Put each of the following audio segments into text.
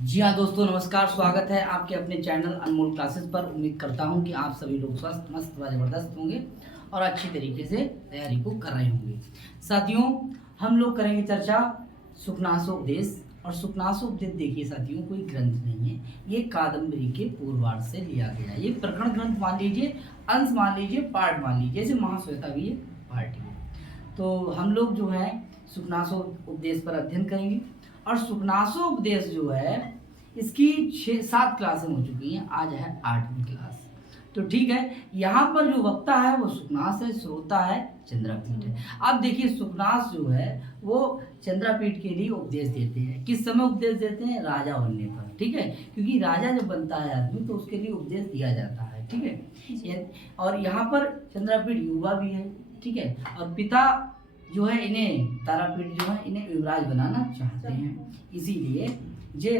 जी हाँ दोस्तों, नमस्कार। स्वागत है आपके अपने चैनल अनमोल क्लासेस पर। उम्मीद करता हूँ कि आप सभी लोग स्वस्थ, मस्त व ज़बरदस्त होंगे और अच्छी तरीके से तैयारी को कर रहे होंगे। साथियों, हम लोग करेंगे चर्चा सुखनासोपदेश। और सुखनासोपदेश देखिए साथियों, कोई ग्रंथ नहीं है, ये कादम्बरी के पूर्वार्ध से लिया गया। ये प्रकरण ग्रंथ मान लीजिए, अंश मान लीजिए, पार्ट मान लीजिए, जैसे महाश्वेता भी एक पार्ट है। तो हम लोग जो है सुखनासोपदेश पर अध्ययन करेंगे। और सुखनासोपदेश जो है, इसकी 6-7 क्लासें हो चुकी हैं, आज है 8वीं क्लास। तो ठीक है, यहाँ पर जो वक्ता है वो सुखनास है, श्रोता है चंद्रापीठ है। अब देखिए, सुखनास जो है वो चंद्रापीठ के लिए उपदेश देते हैं। किस समय उपदेश देते हैं? राजा बनने पर, ठीक है, क्योंकि राजा जब बनता है आदमी तो उसके लिए उपदेश दिया जाता है, ठीक है। और यहाँ पर चंद्रापीठ युवा भी है, ठीक है। और पिता जो है इन्हें, तारापीठ जो है इन्हें युवराज बनाना चाहते हैं, इसीलिए जे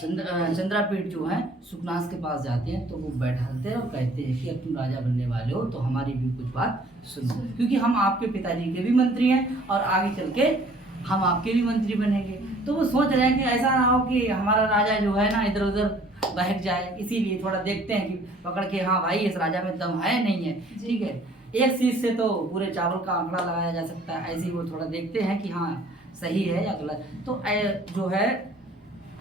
चंद्रापीठ जो है सुखनास के पास जाते हैं। तो वो बैठाते हैं और कहते हैं कि अब तुम राजा बनने वाले हो तो हमारी भी कुछ बात सुनो, क्योंकि हम आपके पिताजी के भी मंत्री हैं और आगे चल के हम आपके भी मंत्री बनेंगे। तो वो सोच रहे हैं कि ऐसा ना हो कि हमारा राजा जो है ना इधर उधर बहक जाए, इसीलिए थोड़ा देखते हैं कि पकड़ के, हाँ भाई इस राजा में दम है नहीं है, ठीक है। एक चीज से तो पूरे चावल का आंकड़ा लगाया जा सकता है, ऐसे ही वो थोड़ा देखते हैं कि हाँ सही है या गलत। तो जो है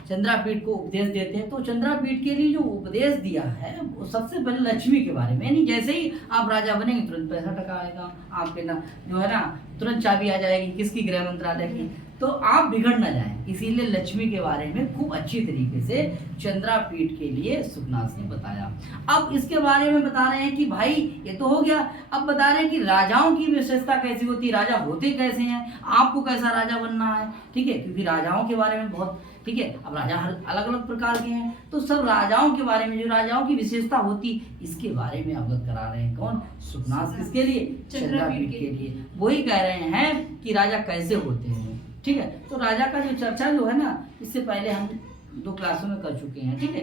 चंद्रापीठ को उपदेश देते हैं। तो चंद्रापीठ के लिए जो उपदेश दिया है वो सबसे पहले लक्ष्मी के बारे में, यानी जैसे ही आप राजा बनेंगे तुरंत पैसा टका आएगा आपके ना, जो है ना तुरंत चाबी आ जाएगी किसकी? गृह मंत्रालय की। तो आप बिगड़ ना जाएं, इसीलिए लक्ष्मी के बारे में खूब अच्छी तरीके से चंद्रापीठ के लिए सुखनास ने बताया। अब इसके बारे में बता रहे हैं कि भाई ये तो हो गया, अब बता रहे हैं कि राजाओं की विशेषता कैसी होती है, राजा होते कैसे हैं, आपको कैसा राजा बनना है, ठीक है, क्योंकि राजाओं के बारे में बहुत, ठीक है। अब राजा हर अलग अलग प्रकार के हैं, तो सब राजाओं के बारे में, जो राजाओं की विशेषता होती, इसके बारे में अवगत करा रहे हैं। कौन? सुखनास। किसके लिए? चंद्रापीठ के लिए। वही कह रहे हैं कि राजा कैसे होते हैं, ठीक है। तो राजा का जो चर्चा जो है ना, इससे पहले हम 2 क्लासों में कर चुके हैं, ठीक है।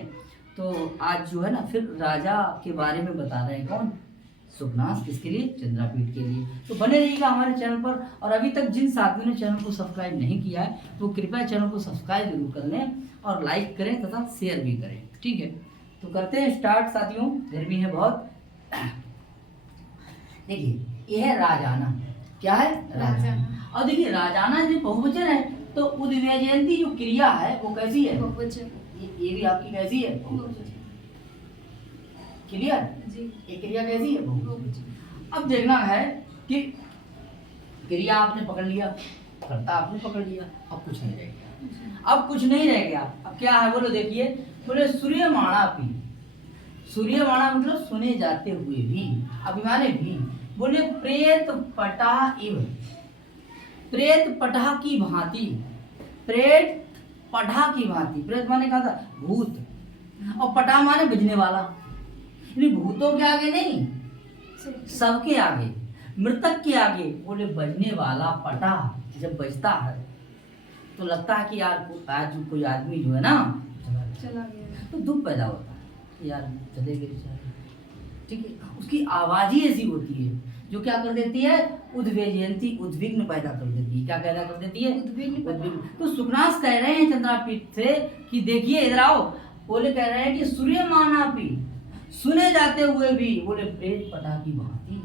तो आज जो है ना फिर राजा के बारे में बता रहे हैं। कौन? सुखनास। किसके लिए? चंद्रापीठ के लिए। तो बने रहिएगा हमारे चैनल पर। और अभी तक जिन साथियों ने चैनल को सब्सक्राइब नहीं किया है वो कृपया चैनल को सब्सक्राइब जरूर कर लें और लाइक करें तथा शेयर भी करें, ठीक है। तो करते हैं स्टार्ट साथियों, गर्मी है बहुत। देखिए यह है राजाना। क्या है? राजाना। और देखिए राजाना जो बहुवचन है, तो उद्व्यजयंती जो क्रिया है वो कैसी है? बहुवचन। ये भी आपकी कैसी है? क्लियर जी। ये क्रिया कैसी है? बहुवचन। अब देखना है कि क्रिया आपने पकड़ लिया, कर्ता आपने पकड़ लिया, अब कुछ नहीं रह गया। अब कुछ नहीं रह गया। अब क्या है बोलो? देखिए, बोले सूर्यमाणा पी। सूर्यमाणा मतलब सुने जाते हुए भी, अभिमाने भी। बोले प्रेत पटा इव, प्रेत पटा की भांति, प्रेत पटा की भांति। प्रेत माने क्या था? भूत। और पटा माने बजने वाला, भूतों के आगे नहीं, सबके आगे, मृतक के आगे। बोले बजने वाला पटा जब बजता है तो लगता है कि यार आज कोई आदमी जो है ना चला गया, तो दुख पैदा होता है कि यार चले गए, ठीक है। उसकी आवाज ही ऐसी होती है जो क्या कर देती है? उद्वेजयंती, उद्विग्न पैदा कर देती है। क्या पैदा कर देती है? उद्विग्न। तो सुखनास कह रहे हैं चंद्रापीठ से कि देखिए इधर आओ। बोले कह रहे हैं कि सूर्यमाना पी, सुने जाते हुए भी। बोले प्रेत पटा की भांति,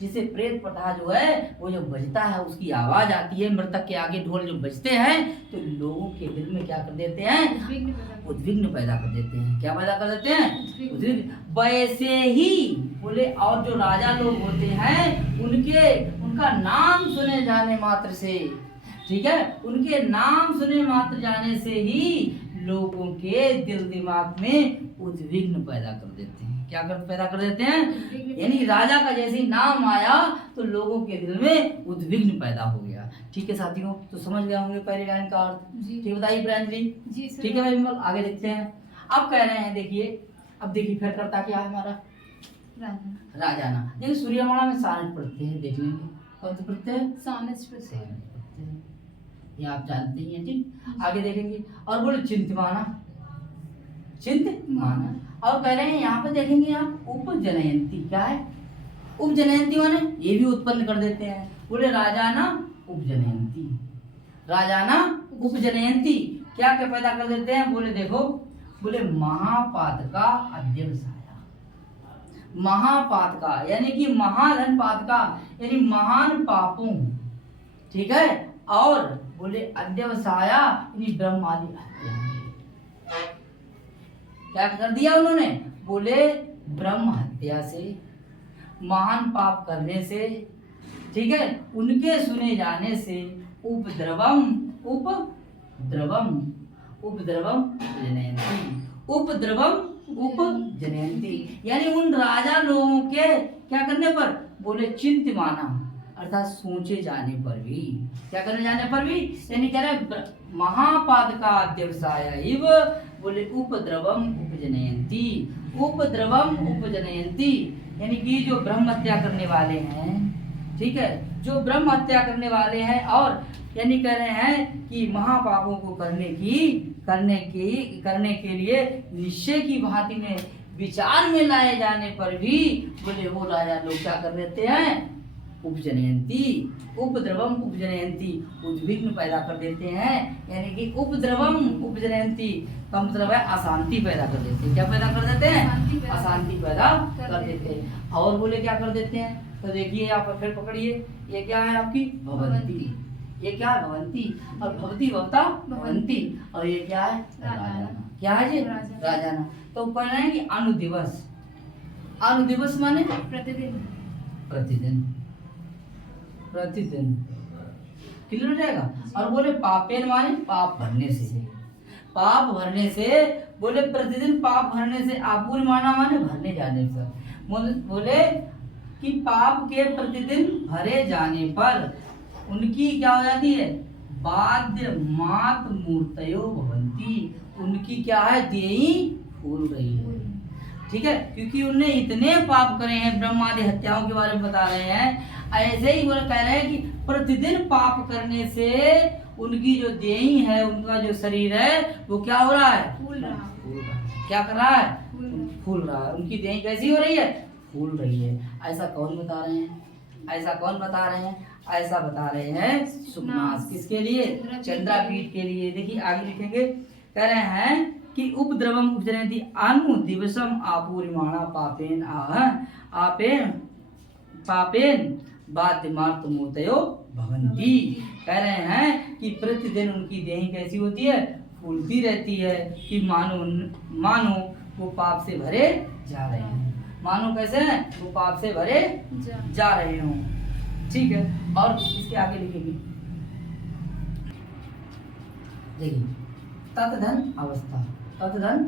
जिसे प्रेत पटा जो है वो जो बजता है उसकी आवाज आती है, मृतक के आगे ढोल जो बजते हैं तो लोगों के दिल में क्या कर देते हैं? उद्विग्न पैदा कर देते हैं। क्या पैदा कर देते हैं? उद्विग्न। वैसे ही बोले और जो राजा लोग होते हैं उनका नाम सुने जाने मात्र से, ठीक है, उनके नाम सुने मात्र जाने से ही लोगों के दिल दिमाग में उद्विग्न पैदा कर देते हैं। क्या पैदा कर देते हैं? यानी राजा का जैसे ही नाम आया तो लोगों के दिल में उद्विग्न पैदा हो गया, ठीक है साथियों। तो समझ गए होंगे पहली लाइन का अर्थ, ठीक बताइए प्रियांजलि जी। ठीक है भाई विमल, आगे देखते हैं। अब कह रहे हैं, देखिए अब देखिए फिर करता क्या है हमारा? राजाना। देखिए सूर्यमाणा में सानस पढ़ते हैं, देख लेंगे कौन से पढ़ते हैं? सानस पढ़ते हैं, ये आप जानते ही हैं, ठीक। आगे देखेंगे और बोले चिंतमाना, चिंतमाना। और कह रहे हैं यहाँ पे देखेंगे आप उपजनयंती। क्या है? उपजनयंती माने ये भी उत्पन्न कर देते हैं। बोले राजाना उपजनयंती, राजाना उपजनयंती क्या क्या पैदा कर देते हैं? बोले देखो, बोले महापातका अध्यवसाया, महापातका यानी कि महाधन पातका यानी महान पापों, ठीक है, और बोले अध्यवसाया यानी ब्रह्म आदि हत्याएं। क्या कर दिया उन्होंने? बोले ब्रह्म हत्या से, महान पाप करने से, ठीक है, उनके सुने जाने से, उपद्रवम उपद्रवम उपद्रवम जनयंती, उपद्रवम उपजनयंती यानी उन राजा लोगों के क्या करने पर? बोले चिंतमाना अर्थात सोचे जाने पर भी, क्या करने जाने पर भी, यानी कह रहे महापातका अध्यवसाय इव, बोले उपद्रवम उपजनयंती, उपद्रवम उपजनयंती यानी कि जो ब्रह्म हत्या करने वाले हैं, ठीक है, जो ब्रह्म हत्या करने वाले हैं, और यानी कह रहे हैं कि महापापों को करने के लिए निश्चय की भांति में विचार में लाए जाने पर भी बोले वो राजा लोग क्या कर देते हैं? उपजनयंती, उपद्रवम उपजनयंती, उद्विग्न पैदा कर देते हैं, यानी कि उपद्रवम उपजनयंती का मतलब है अशांति पैदा कर देते हैं। क्या पैदा कर देते हैं? अशांति पैदा कर देते हैं। और बोले क्या कर देते हैं? तो देखिए आप फिर पकड़िए, ये क्या है आपकी? भवंती, ये क्या है? भवंती, और भवती भवता भवंती, और ये क्या है? राजाना। क्या है जी? राजाना। तो पढ़ रहे हैं कि अनुदिवस, अनुदिवस माने प्रतिदिन, प्रतिदिन, प्रतिदिन, क्लियर हो जाएगा। और बोले पापेन माने पाप भरने से, पाप भरने से, बोले प्रतिदिन पाप भरने से, आपूर्यमाणा माने भरने जाने पर, बोले कि पाप के प्रतिदिन भरे जाने पर उनकी क्या हो जाती है? बाध्य मात मूर्तयो भवंती, उनकी क्या है? देही फूल रही है, ठीक है, क्योंकि उनने इतने पाप करे हैं, ब्रह्म आदि हत्याओं के बारे में बता रहे हैं। ऐसे ही वो कह रहे हैं कि प्रतिदिन पाप करने से उनकी जो देही है, उनका जो शरीर है, वो क्या हो रहा है? फूल रहा, क्या कर रहा है? फूल रहा है। उनकी देही कैसी हो रही है? फूल रही है। ऐसा कौन बता रहे हैं? ऐसा कौन बता रहे हैं? ऐसा बता रहे हैं सुखनास। किसके लिए? चंद्रापीठ के लिए। देखिए आगे लिखेंगे, कह रहे हैं कि उपद्रवम उपजनयति अनु दिवसम आपूर्यमाणा पापेन आपेन पापेन बाध्यमार्थ मूर्तयो भवंती। कह रहे हैं कि प्रतिदिन उनकी देही कैसी होती है? फूलती रहती है, कि मानो वो पाप से भरे जा रहे हैं। मानो कैसे हैं? वो पाप से भरे जा रहे हों, ठीक है। और इसके आगे लिखेंगे, देखिए तत्धन अवस्था, तत्धन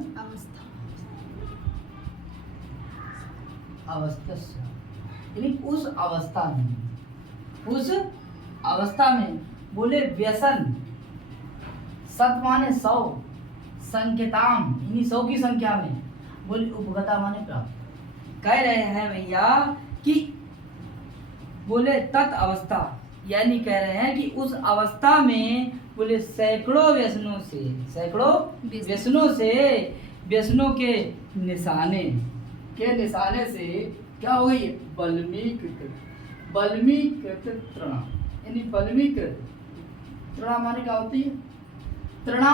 अवस्था यानी उस अवस्था में, उस अवस्था में, बोले व्यसन, सत माने 100, संख्यताम यानी 100 की संख्या में, बोले उपगता माने प्राप्त। कह रहे हैं भैया कि बोले तत् अवस्था यानी कह रहे हैं कि उस अवस्था में बोले सैकड़ों व्यसनों से, सैकड़ों व्यसनों से, व्यसनों के निशाने से क्या हो गई? बल्मीकृत तृणा यानी बल्मीकृत तृणा माने क्या होती है? तृणा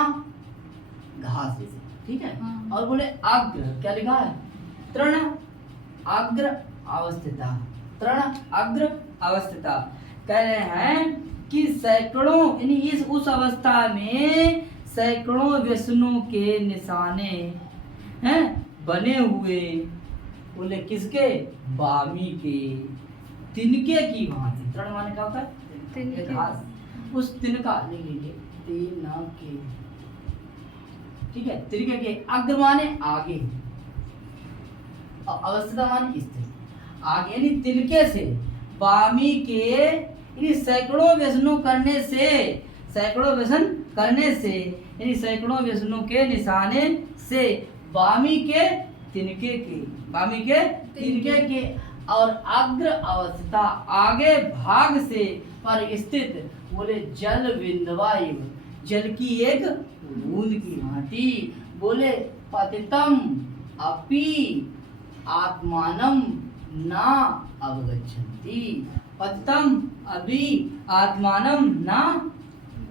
घास जैसे, ठीक है। और बोले अग्र, क्या लिखा है? तृण अग्र अवस्थिता, तृण अग्र अवस्थिता। कह रहे हैं कि सैकड़ों यानी इस उस अवस्था में सैकड़ों व्यसनों के निशाने हैं बने हुए, बोले किसके? बामी के तिनके की भांति। तृण माने क्या होता है? घास, उस तिनका नहीं लीजिए, तिनके, ठीक है, तिनके के। अग्र माने आगे, अवस्था माने स्थिति, आगे यानी तिनके से, बामी के यानी सैकड़ों व्यसनों करने से, सैकड़ों व्यसन करने से यानी सैकड़ों व्यसनों के निशाने से, बामी के तिनके के, बामी के तिनके के, और अग्र अवस्था आगे भाग से पर स्थित, बोले जल बिंदवायु जल की एक बूंद की भांति, बोले पतितम अपि आत्मानम ना अवगच्छन्ति, पतितम अभी आत्मानम ना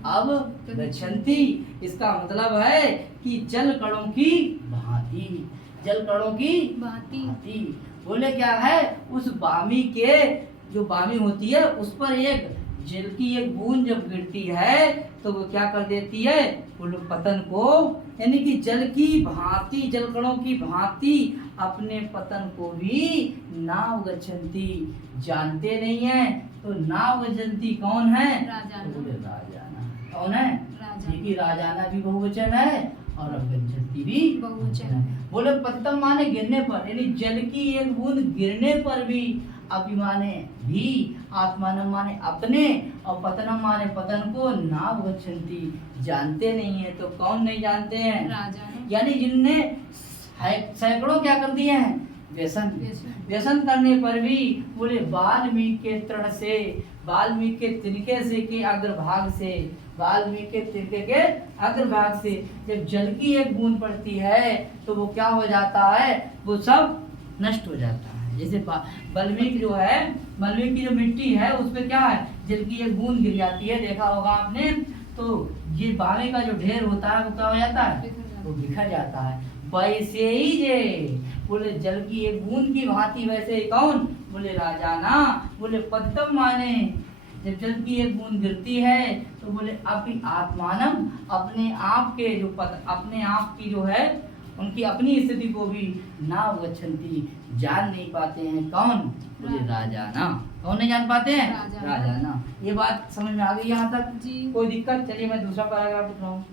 अब गच्छन्ति। इसका मतलब है कि जल कणों की भांति, जल कणों की भांति। बोले क्या है, उस बामी के जो बामी होती है उस पर एक जल की एक बूंद जब गिरती है तो वो क्या कर देती है, उन पतन को, यानी कि जल की भांति, जल कणों की भांति अपने पतन को भी नाव गच्छन्ति, जानते नहीं है। तो नाव गच्छन्ति कौन है, राजाना। कौन है, क्योंकि राजाना भी बहुवचन है और गच्छन्ति भी बहुवचन है। बोले पतन माने गिरने पर, यानी जल की एक बूंद गिरने पर भी, अभिमाने भी, आत्मानम माने अपने, और पतनम माने पतन को, नाव गच्छन्ति जानते नहीं है। तो कौन नहीं जानते हैं, राजाना। यानी जिनने सैकड़ों क्या कर दिए हैं, व्यसन। व्यसन करने पर भी बोले वाल्मीकि के तृण से, वाल्मीकि के तिनके से के अग्रभाग से, वाल्मीकि के तिनके के अग्रभाग से जब जल की एक बूंद पड़ती है तो वो क्या हो जाता है, वो सब नष्ट हो जाता है। जैसे वाल्मीकि जो है, वाल्मीकि की जो मिट्टी है उस पे क्या है, जल की एक बूंद गिर जाती है, देखा होगा आपने। तो ये बावे का जो ढेर होता है वो क्या हो जाता है, वो बिखर जाता है। वैसे ही जे बोले जल की एक बूंद की भांति, वैसे कौन, बोले राजाना। बोले पद्म माने जब जल की एक बूंद गिरती है तो बोले अपनी आत्मानम, अपने आप के जो अपने आप की जो है उनकी अपनी स्थिति को भी नाव गच्छन्ति, जान नहीं पाते हैं। कौन, बोले राजाना। कौन नहीं जान पाते हैं, राजाना। ये बात समझ में आ गई यहाँ तक जी? कोई दिक्कत? चलिए मैं दूसरा पैराग्राफ लिख रहा हूँ।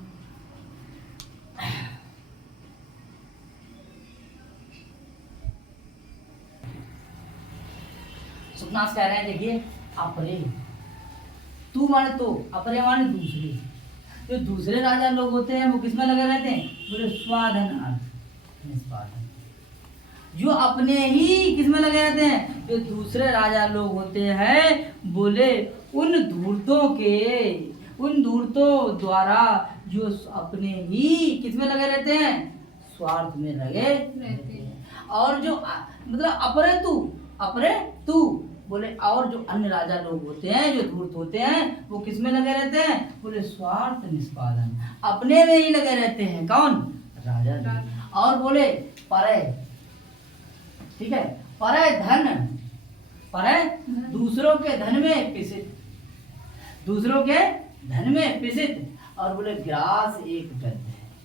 सुखनाथ कह रहे हैं, देखिए अपरे, तू माने तो, अपरे माने दूसरे। जो दूसरे राजा लोग होते हैं वो किसमें लगे रहते हैं, बोले स्वाधन अर्थ निष्पादन। जो अपने ही किसमें लगे रहते हैं, जो दूसरे राजा लोग होते हैं, बोले उन धूर्तों द्वारा जो अपने ही किसमें लगे रहते हैं, स्वार्थ में लगे रहते हैं। और जो मतलब अपरे तू बोले, और जो अन्य राजा लोग होते हैं, जो धूर्त होते हैं, वो किसमें लगे रहते हैं, बोले स्वार्थ निष्पादन, अपने में ही लगे रहते हैं। कौन, राजा। और बोले परे, ठीक है, परे धन, परे दूसरों के धन में पिसित, दूसरों के धन में पिसित। और बोले ग्रास एक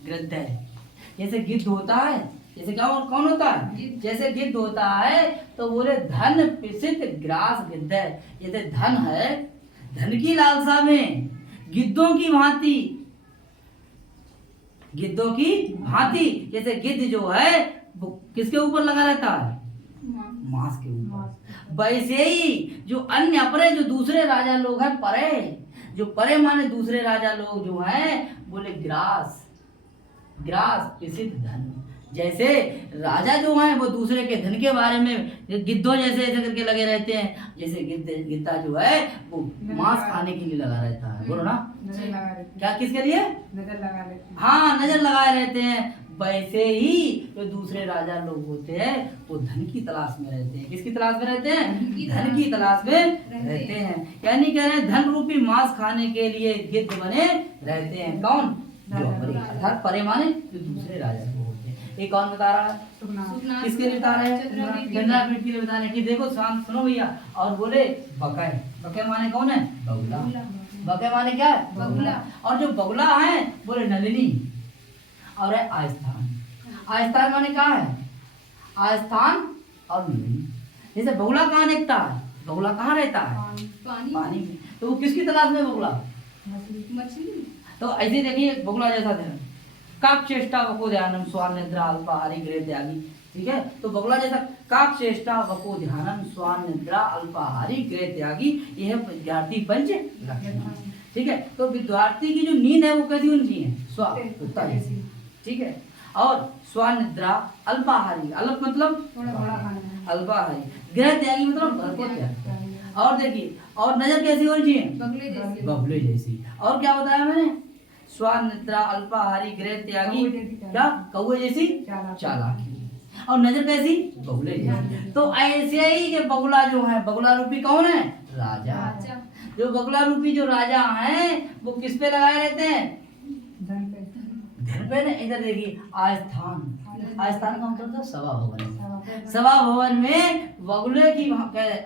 गृद्ध है, जैसे गिद्ध होता है, जैसे क्या कौन होता है, जैसे गिद्ध होता है, तो बोले धन पिसित ग्रास गिद्ध है। जैसे धन है, धन की लालसा में गिद्धों की भांति, गिद्धों की भांति, जैसे गिद्ध जो है वो किसके ऊपर लगा रहता है, मांस के ऊपर। वैसे ही जो अन्य अपरे, जो दूसरे राजा लोग हैं, परे, जो परे माने दूसरे राजा लोग जो हैं, बोले ग्रास पिसित धन। जैसे राजा जो हैं वो दूसरे के धन के बारे में गिद्धों जैसे ऐसे करके लगे रहते हैं। जैसे गिद्धा जो है वो मांस खाने के लिए लगा रहता है, बोलो ना, क्या किसके लिए, नजर लगा रहते हैं। हाँ, नजर लगाए रहते हैं। वैसे ही जो दूसरे राजा लोग होते हैं वो धन की तलाश में रहते हैं। किसकी तलाश में रहते हैं, धन की तलाश में रहते हैं। यानी कह रहे हैं धन रूपी मांस खाने के लिए गिद्ध बने रहते हैं। कौन, जो परे, अर्थात परे माने जो दूसरे राजा को होते हैं। एक कौन बता रहा है, किसके लिए बता रहे हैं, चंद्रापीठ के लिए बता रहे हैं कि देखो शांत सुनो भैया। और बोले बकै, बकै माने कौन है, बगुला। बकै माने क्या है, बगुला। और जो बगुला है बोले नलिनी, और है आस्थान। आस्थान माने क्या है, आस्थान और नलिनी। जैसे बगुला कहाँ देखता है, बगुला कहाँ रहता है, पानी में। तो वो किसकी तलाश में, बगुला, मछली। तो ऐसे देखिए बगुला जैसा ध्यान, काक चेष्टा वको ध्यानम स्वान निद्रा अल्पाहारी गृह त्यागी। ठीक है, तो बगुला जैसा काक चेष्टा वको ध्यानम स्वान निद्रा अल्पाहारी गृह त्यागी, यह विद्यार्थी पंच लक्षण। ठीक है, तो विद्यार्थी की जो नींद है वो कैसी होनी है, कुत्ता जैसी। ठीक है, और स्वान निद्रा अल्पाहारी, अल्प मतलब थोड़ा खाना, अल्पाहारी, गृह त्यागी मतलब घर को त्याग। और देखिए, और नजर कैसी होनी चाहिए, बगुले जैसी। और क्या बताया मैंने, स्वान निद्रा अल्पाहारी गृह त्यागी, क्या कौवे जैसी चालाकी। और नजर कैसी, बगुले जैसी। तो ऐसे ही ये बगुला जो है, बगुला रूपी कौन है, राजा। जो बगुला रूपी जो राजा हैं वो किस पे लगाए रहते हैं? धन पे। ना इधर देखिए आस्थान, आस्थान का मतलब था सभा भवन। सभा भवन में बगुले की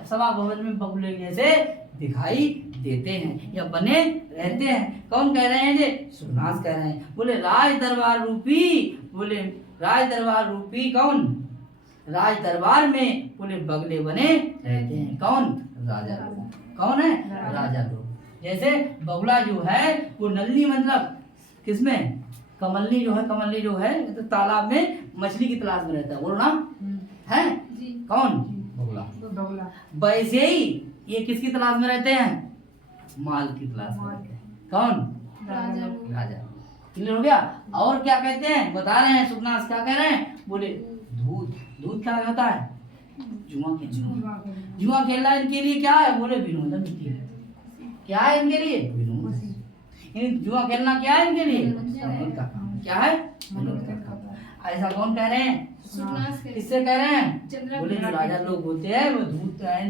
सभा भवन में बगुले जैसे दिखाई देते हैं या बने रहते हैं। कौन कह रहे हैं? ये सुरनास कह रहे हैं। बोले राज दरबार रूपी, बोले राज दरबार रूपी कौन? राज दरबार में बोले बगले बने रहते हैं। कौन? राजा लोग। कौन है? राजा लोग। जैसे बगुला जो है वो नल्ली मतलब किसमें? कमलनी जो है, कमलनी जो है तो तालाब में मछली की तलाश में रहता है। बोलो ना है कौन? बगुला। वैसे ही ये किसकी तलाश में रहते हैं? माल की तलाश में रहते हैं। कौन? राजा। क्लियर हो गया? और क्या कहते हैं बता रहे हैं सुखनाथ, क्या कह रहे हैं? बोले दूध। दूध क्या होता है? जुआ खेलना। जुआ खेलना इनके लिए क्या है? बोले विनोदन। क्या है इनके लिए? विनोद। जुआ खेलना क्या है इनके लिए? विनोद का काम। क्या है? विनोद का काम। ऐसा कौन कह रहे हैं? किससे कह रहे हैं? बोले जो राजा लोग होते हैं वो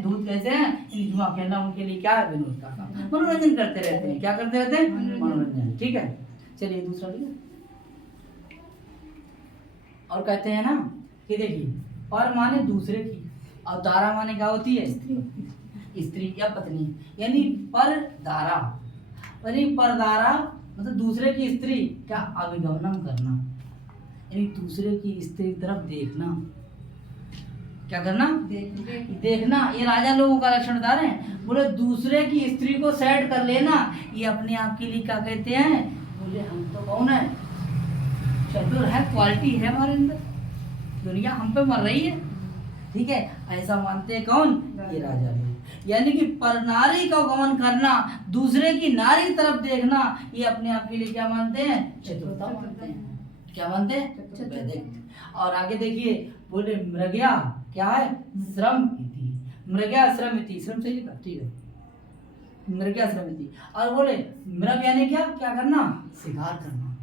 दूध कैसे हैं? जुआ खेलना उनके लिए क्या है? विनोद का काम। मनोरंजन करते रहते हैं। क्या करते रहते हैं? मनोरंजन। ठीक है, चलिए दूसरा लिखिए। और कहते हैं ना कि देखिए पर माने दूसरे की और दारा माने क्या होती है? स्त्री या पत्नी। यानी पर दारा यानी परदारा मतलब दूसरे की स्त्री क्या? अभिगमनम करना, यानी दूसरे की स्त्री की तरफ देखना। क्या करना? देखना। ये राजा लोगों का लक्षण बता रहे हैं। बोले दूसरे की स्त्री को सेट कर लेना, ये अपने आप के लिए क्या कहते हैं? बोले हम तो कौन है? चतुर है, क्वालिटी है हमारे अंदर, दुनिया हम पे मर रही है। ठीक है, ऐसा मानते हैं कौन? ये राजा लोग। यानी कि पर नारी का गमन करना, दूसरे की नारी तरफ देखना, ये अपने आप के लिए क्या मानते हैं? चतुरता मानते हैं। क्या मानते हैं? और आगे देखिए बोले मृगया क्या है? श्रम इति। मृगया श्रम इति। श्रम सही लिखा? ठीक है, मृगया श्रम इति। और बोले मृग यानी क्या? क्या करना? शिकार करना।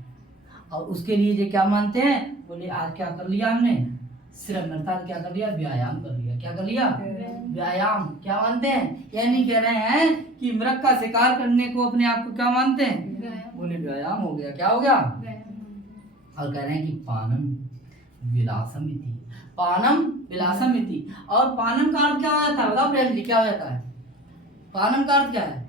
और उसके लिए ये क्या मानते हैं? बोले आज क्या कर लिया हमने? श्रम अर्थात क्या कर लिया? व्यायाम कर लिया। क्या कर लिया? व्यायाम। क्या मानते हैं? यानी कह रहे हैं कि मृग का शिकार करने को अपने आप को क्या मानते हैं? बोले व्यायाम हो गया। क्या हो गया? और कह रहे हैं कि पानम विलासम इति। पानम विलासम इति। और पानम का अर्थ क्या हो जाता है? बताओ प्रेम जी, क्या हो जाता है? पानम का अर्थ क्या है?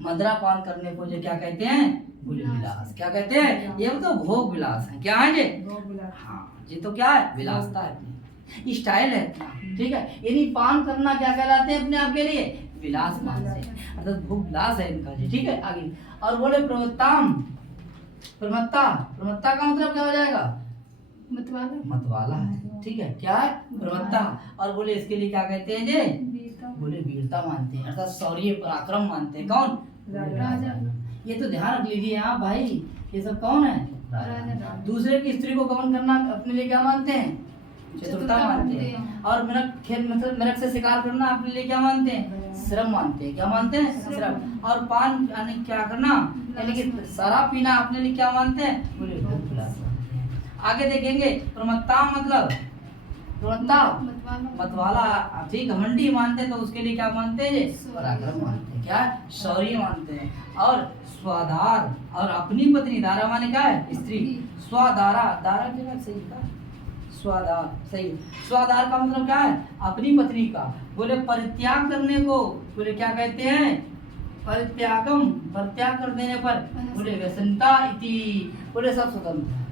मदरा पान करने को जो क्या कहते हैं? बोले विलास। क्या कहते हैं? ये तो भोग विलास है। क्या है ये? हाँ, ये तो क्या है? विलासता है, अपनी स्टाइल है। ठीक है, यानी पान करना क्या कहलाते हैं अपने आप के लिए? विलास मानते हैं, अर्थात भोग विलास है इनका जी। ठीक है, आगे और बोले प्रमत्ताम। प्रमत्ता, प्रमत्ता का मतलब क्या हो जाएगा? मतवाला है। ठीक है, क्या है? प्रमत्ता। और बोले इसके लिए क्या कहते हैं जे? बोले वीरता मानते हैं, अर्थात शौर्य पराक्रम मानते हैं। कौन? राजा। ये तो ध्यान रख लीजिए आप भाई, ये सब कौन है? राजा। दूसरे की स्त्री को गमन करना अपने लिए क्या मानते हैं? चतुरता मानते हैं। और मृग खेल मतलब मृग से शिकार करना अपने लिए क्या मानते हैं? श्रम मानते हैं। क्या मानते हैं? श्रम। और पान यानी क्या करना? यानी कि शराब पीना अपने लिए क्या मानते हैं? बोले भोग विलास मानते हैं। आगे देखेंगे प्रमत्ता मतलब प्रमत्ता मतवाला, ठीक घमंडी मानते हैं, तो उसके लिए क्या मानते हैं? पराक्रम मानते हैं। क्या? शौर्य मानते हैं। और स्वाधार और अपनी पत्नी, दारा माने क्या है? स्त्री। स्वाधारा, दारा के बाद सही का स्वाधार सही। स्वाधार का मतलब क्या है? अपनी पत्नी का। बोले परित्याग करने को बोले क्या कहते हैं? परित्यागम। परित्याग कर देने पर बोले व्यसनता इति। बोले सब स्वतंत्र,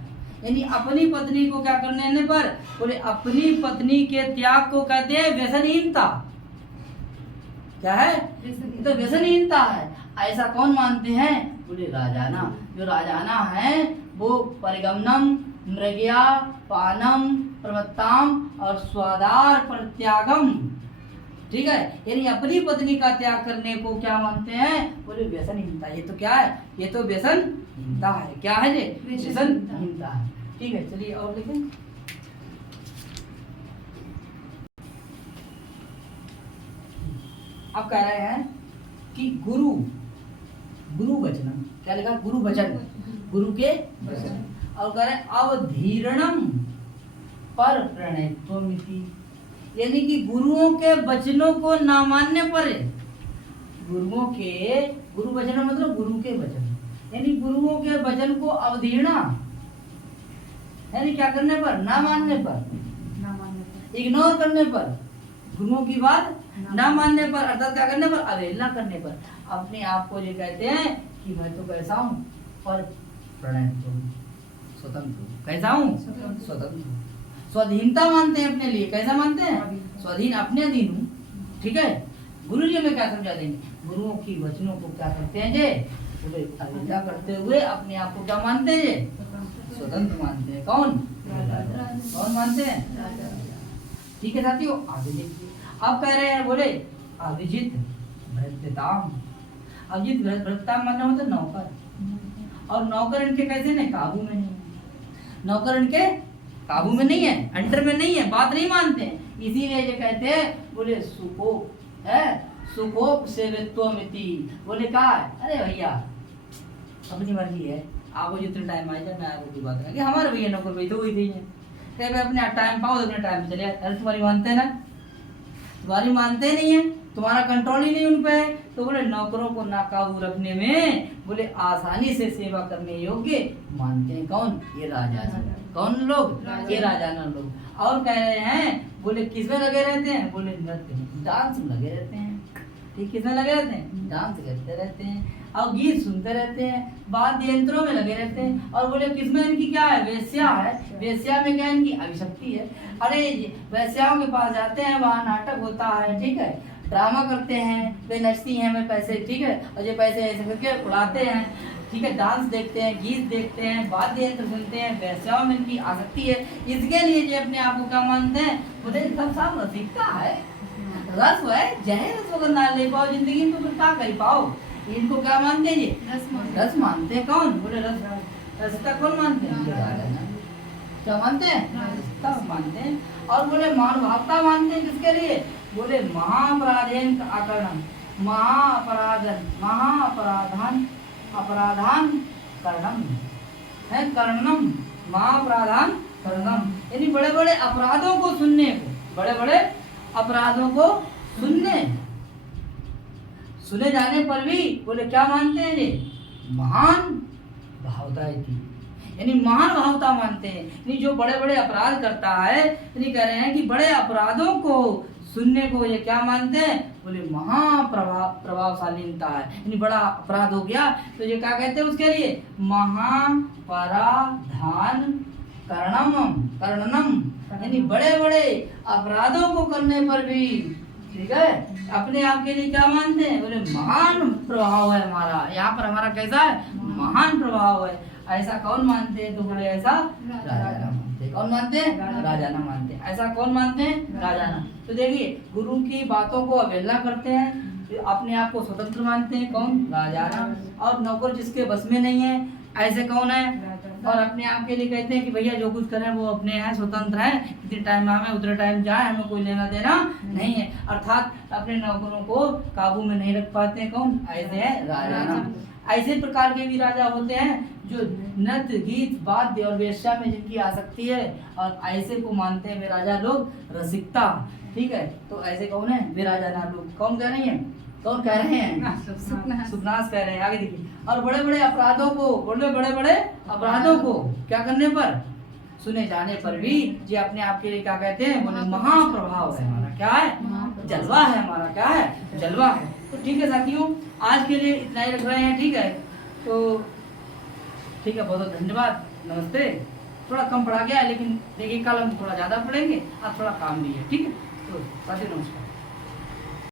यानी अपनी पत्नी को क्या करने पर? बोले अपनी पत्नी के त्याग को कहते हैं व्यसनहीनता। क्या है? तो व्यसनहीनता है। ऐसा कौन मानते हैं? बोले राजाना। जो राजाना है वो परिगमनम, मृगया, पानम, प्रमत्ताम और स्वादार परित्यागम। ठीक है, यानी अपनी पत्नी का त्याग करने को क्या मानते हैं? बोले व्यसनहीनता। ये तो क्या है? ये तो व्यसनहीनता है। क्या है ये? व्यसनहीनता है। ठीक है, चलिए और देखें। अब कह रहे हैं कि गुरु, गुरु वचनम। क्या लिखा? गुरु वचन, गुरु के वचन। और कह रहे हैं अवधीरणम पर प्रणयत्वमिति, यानी कि गुरुओं के वचनों को ना मानने पर गुरुओं के, गुरु वचन मतलब गुरु के वचन, यानी गुरुओं के वचन को अवधीर्णा, यानी क्या करने पर, ना मानने पर, इग्नोर करने पर, गुरुओं की बात ना मानने पर, अर्थात क्या करने पर, अवहेलना करने पर, अपने आप को ये कहते हैं कि मैं तो कैसा हूँ, और प्रणय स्वतंत्र हूँ, कैसा हूँ, स्वतंत्र हूँ, स्वाधीनता मानते हैं अपने लिए, कैसा मानते हैं, स्वाधीन, अपने अधीन हूँ, ठीक है। गुरु जी हमें क्या समझा देंगे, गुरुओं की वचनों को क्या करते हैं जे, अवहेलना करते हुए अपने आप को क्या मानते हैं, स्वतंत्र मानते हैं। कौन, कौन मानते हैं, ठीक है साथियों। आगे देखिए, अब कह रहे हैं, बोले अभिजित भृत्यताम, अभिजित भृत्यताम मानना होता नौकर, और नौकर इनके कैसे नहीं, काबू में नहीं, नौकर इनके काबू में नहीं है, अंडर में नहीं है, बात नहीं मानते हैं, इसीलिए ये कहते हैं, बोले सुकोप है, सुकोप सेवित्वमिति, बोले कहा है, अरे भैया अपनी मर्जी है, आपको जितने टाइम आ जाए, मैं आपको कोई बात नहीं, हमारे भैया नौकर भाई तो वही थी है, कहीं अपने टाइम पाओ तो अपने टाइम चले, अरे तुम्हारी मानते हैं ना, तुम्हारी मानते नहीं है, तुम्हारा कंट्रोल ही नहीं उन पे, तो बोले नौकरों को नाकाबू रखने में, बोले आसानी से सेवा करने योग्य मानते हैं। कौन, ये राजा, कौन लोग, ये राजाना लोग। और कह रहे हैं, बोले किसमें लगे रहते हैं, बोले नृत्य में, डांस में लगे रहते हैं, ठीक, किसमें लगे रहते हैं, डांस करते रहते हैं, और गीत सुनते रहते हैं, वाद्य यंत्रों में लगे रहते हैं, और बोले किसमें इनकी क्या है, वेश्या है, वेश्या में क्या इनकी अभिशक्ति है। अरे वेश्याओं के पास जाते हैं, वहाँ नाटक होता है, ठीक है, ड्रामा करते हैं, वे नचती हैं, हमें पैसे, ठीक है, और ये पैसे ऐसे करके उड़ाते हैं, ठीक है, डांस देखते हैं, गीत देखते हैं, वाद्य यंत्र सुनते हैं, वेश्याओं में इनकी आसक्ति है, इसके लिए ये अपने आप को क्या मानते हैं, बोले सब साफ रसिकता है, रस है, जहर रस अगर ना ले पाओ जिंदगी में तो फिर क्या कर पाओ, इनको क्या मानते हैं, ये रस मानते हैं। कौन, बोले रस, रसता कौन मानते हैं, क्या मानते हैं, रसता मानते हैं। और बोले महानुभावता मानते हैं, किसके लिए, बोले महाअपराधेन आकरणम, महाअपराधन, महाअपराधान, अपराधान करणम है, करणम, महाअपराधान करणम, यानी बड़े बड़े अपराधों को सुनने को, बड़े बड़े अपराधों को सुने जाने पर भी बोले क्या मानते हैं, ये महान भावता थी, यानी महान भावता मानते हैं, यानी जो बड़े बड़े अपराध करता है, यानी कह रहे हैं कि बड़े अपराधों को सुनने को ये क्या मानते हैं, बोले प्रभावशालीनता है, यानी बड़ा अपराध हो गया तो ये क्या कहते हैं उसके लिए, महापराधान करणम, करणनम, यानी बड़े बड़े अपराधों को करने पर भी, ठीक है, अपने आप के लिए क्या मानते हैं, बोले महान प्रभाव है हमारा, यहाँ पर हमारा कैसा है, महान प्रभाव है, ऐसा कौन मानते हैं, तो बोले ऐसा राजाना मानते हैं। कौन मानते हैं, राजाना मानते हैं। ऐसा कौन मानते हैं, राजाना। तो देखिए गुरु की बातों को अवहेलना करते हैं, अपने आप को स्वतंत्र मानते हैं, कौन, राजाना। और नौकर जिसके बस में नहीं है, ऐसे कौन है, और अपने आप के लिए कहते हैं कि भैया जो कुछ करें वो अपने हैं, स्वतंत्र हैं, कितने टाइम आवे उतने टाइम जाए, हमें कोई लेना देना नहीं है, अर्थात अपने नौकरों को काबू में नहीं रख पाते हैं, कौन, ऐसे है राजाना। ऐसे प्रकार के भी राजा होते हैं जो नृत्य, गीत, वाद्य और वेश्या में जिनकी आसक्ति है, और ऐसे को मानते हैं वे राजा लोग रसिकता, ठीक है। तो ऐसे कौन है, वे राजाना लोग। कौन कह रहे हैं, कौन कह रहे हैं, सुखनाश कह रहे हैं। आगे देखिए, और बड़े बड़े अपराधों को, बोले बड़े बड़े अपराधों को क्या करने पर, सुने जाने पर भी जी अपने आप के लिए क्या कहते हैं, बोले महाप्रभाव है हमारा, क्या है, जलवा है हमारा, क्या है, जलवा है। तो ठीक है साथियों, आज के लिए इतना ही रख रहे हैं, ठीक है। तो ठीक है, बहुत बहुत धन्यवाद, नमस्ते। थोड़ा कम पढ़ा गया है, लेकिन देखिए कल हम थोड़ा ज़्यादा पढ़ेंगे, आज थोड़ा काम भी है, ठीक है। तो साथियों नमस्कार।